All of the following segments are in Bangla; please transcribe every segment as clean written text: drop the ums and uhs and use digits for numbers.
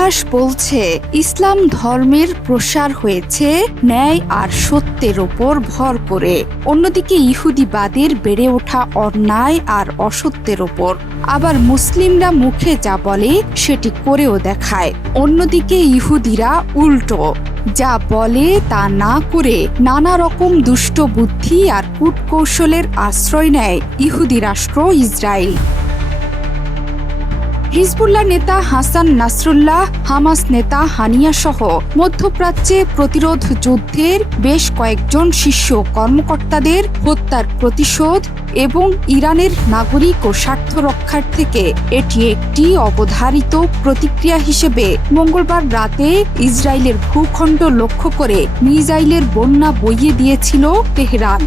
ইতিহাস বলছে ইসলাম ধর্মের প্রসার হয়েছে ন্যায় আর সত্যের ওপর ভর করে, অন্যদিকে ইহুদিবাদের বেড়ে ওঠা অন্যায় আর অসত্যের ওপর। আবার মুসলিমরা মুখে যা বলে সেটি করেও দেখায়। অন্যদিকে ইহুদিরা উল্টো, যা বলে তা না করে নানা রকম দুষ্ট বুদ্ধি আর কূটকৌশলের আশ্রয় নেয় ইহুদি রাষ্ট্র ইসরায়েল। হিজবুল্লাহ নেতা হাসান নাসরুল্লাহ, হামাস নেতা হানিয়া সহ মধ্যপ্রাচ্যে প্রতিরোধ যুদ্ধের বেশ কয়েকজন শীর্ষ কর্মকর্তাদের হত্যার প্রতিশোধ এবং ইরানের নাগরিক ও স্বার্থ রক্ষার থেকে এটি একটি অবধারিত প্রতিক্রিয়া হিসেবে মঙ্গলবার রাতে ইসরায়েলের ভূখণ্ড লক্ষ্য করে মিসাইলের বন্যা বইয়ে দিয়েছিল তেহরান।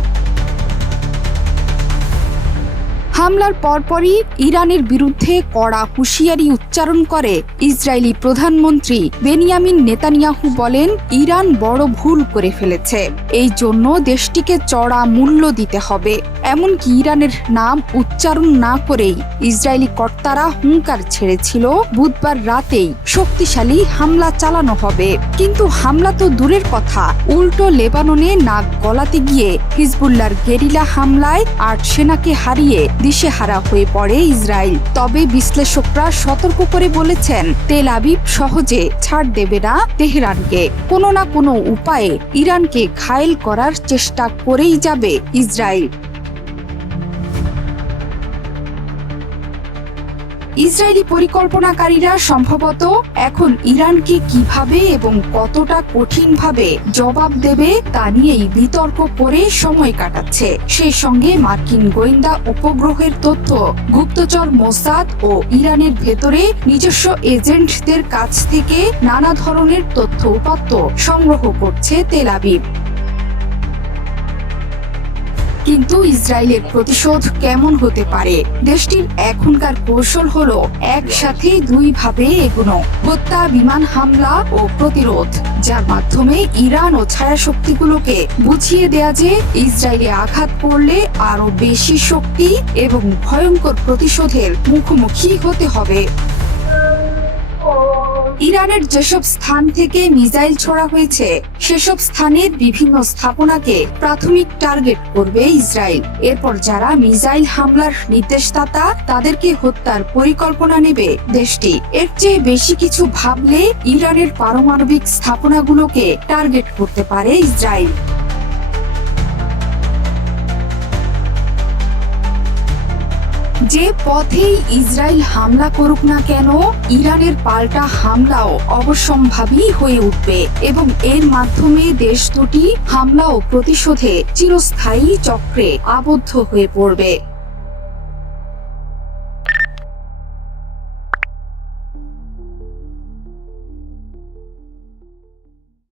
হামলার পরপরই ইরানের বিরুদ্ধে কড়া হুঁশিয়ারি উচ্চারণ করে ইসরায়েলি প্রধানমন্ত্রী বেনিয়ামিন নেতানিয়াহু বলেন, ইরান বড় ভুল করে ফেলেছে, এই জন্য দেশটিকে চড়া মূল্য দিতে হবে। এমনকি ইরানের নাম উচ্চারণ না করেই ইসরায়েলি কর্তারা হুঙ্কার ছেড়েছিল বুধবার রাতেই শক্তিশালী হামলা চালানো হবে। কিন্তু হামলা তো দূরের কথা, উল্টো লেবাননে নাক গলাতে গিয়ে হিজবুল্লাহর গেরিলা হামলায় ৮ সেনাকে হারিয়ে দিশেহারা হয়ে পড়ে ইসরায়েল। তবে বিশ্লেষকরা সতর্ক করে বলেছেন, তেল আবিব সহজে ছাড় দেবে না তেহরানকে। কোনো না কোনো উপায়ে ইরানকে ঘায়েল করার চেষ্টা করেই যাবে ইসরায়েল। ইসরায়েলি পরিকল্পনাকারীরা সম্ভবত এখন ইরানকে কিভাবে এবং কতটা কঠিনভাবে জবাব দেবে তা নিয়েই বিতর্ক করে সময় কাটাচ্ছে। সেই সঙ্গে মার্কিন গোয়েন্দা উপগ্রহের তথ্য, গুপ্তচর মোসাদ ও ইরানের ভেতরে নিজস্ব এজেন্টদের কাছ থেকে নানা ধরনের তথ্য উপাত্ত সংগ্রহ করছে তেল আবিব। কিন্তু ইসরায়েলের প্রতিশোধ কেমন হতে পারে? দেশটির এখনকার কৌশল হলো একসাথে দুইভাবে এগোনো, হত্যা, বিমান হামলা ও প্রতিরোধ, যার মাধ্যমে ইরান ও ছায়া শক্তিগুলোকে বুঝিয়ে দেয়া যে ইসরায়েলে আঘাত করলে আরো বেশি শক্তি এবং ভয়ঙ্কর প্রতিশোধের মুখোমুখি হতে হবে। ইরানের যেসব স্থান থেকে মিসাইল ছোড়া হয়েছে সেসব স্থানের বিভিন্ন স্থাপনাকে প্রাথমিক টার্গেট করবে ইসরায়েল। এরপর যারা মিসাইল হামলার নির্দেশদাতা তাদেরকে হত্যার পরিকল্পনা নেবে দেশটি। এর চেয়ে বেশি কিছু ভাবলে ইরানের পারমাণবিক স্থাপনাগুলোকে টার্গেট করতে পারে ইসরায়েল। যে পথেই ইসরায়েল হামলা করুক না কেন, ইরানের পাল্টা হামলাও অবশ্যম্ভাবী হয়ে উঠবে এবং এর মাধ্যমে দেশ দুটি হামলা ও প্রতিশোধে চিরস্থায়ী চক্রে আবদ্ধ হয়ে পড়বে।